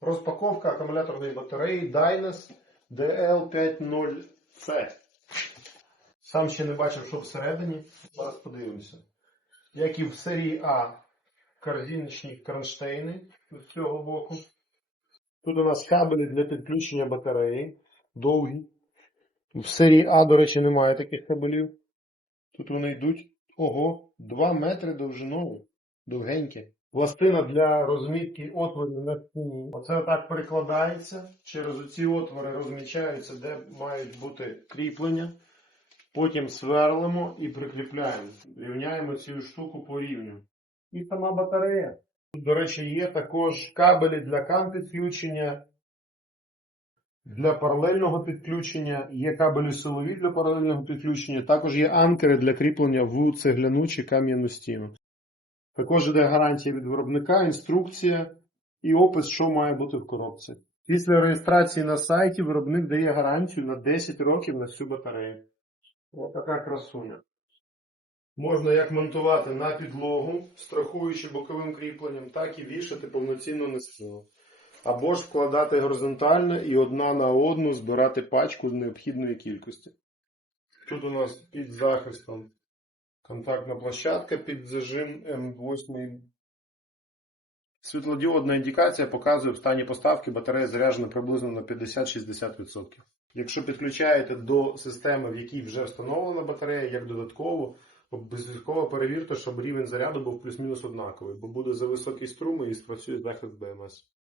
Розпаковка акумуляторної батареї Dynas DL50C. Сам ще не бачив, що всередині. Зараз подивимося. Як і в серії А, корзиночні кронштейни з цього боку. Тут у нас кабелі для підключення батареї. Довгі. В серії А, до речі, немає таких кабелів. Тут вони йдуть. Ого, 2 метри довжиною. Довгенькі. Пластина для розмітки отворів на стіні. Оце отак перекладається. Через оці отвори розмічаються, де мають бути кріплення. Потім сверлимо і прикріпляємо. Рівняємо цю штуку по рівню. І сама батарея. Тут, до речі, є також кабелі для кам підключення, для паралельного підключення, є кабелі силові для паралельного підключення, також є анкери для кріплення в цегляну чи кам'яну стіну. Також йде гарантія від виробника, інструкція і опис, що має бути в коробці. Після реєстрації на сайті виробник дає гарантію на 10 років на всю батарею. Ось така красуня. Можна як монтувати на підлогу, страхуючи боковим кріпленням, так і вішати повноцінно на стіну. Або ж вкладати горизонтально і одна на одну збирати пачку з необхідної кількості. Тут у нас під захистом контактна площадка під зажим М8. Світлодіодна індикація показує в стані поставки батарея заряджена приблизно на 50-60%. Якщо підключаєте до системи, в якій вже встановлена батарея, як додатково, обов'язково перевірте, щоб рівень заряду був плюс-мінус однаковий, бо буде за високий струм і спрацює захист БМС.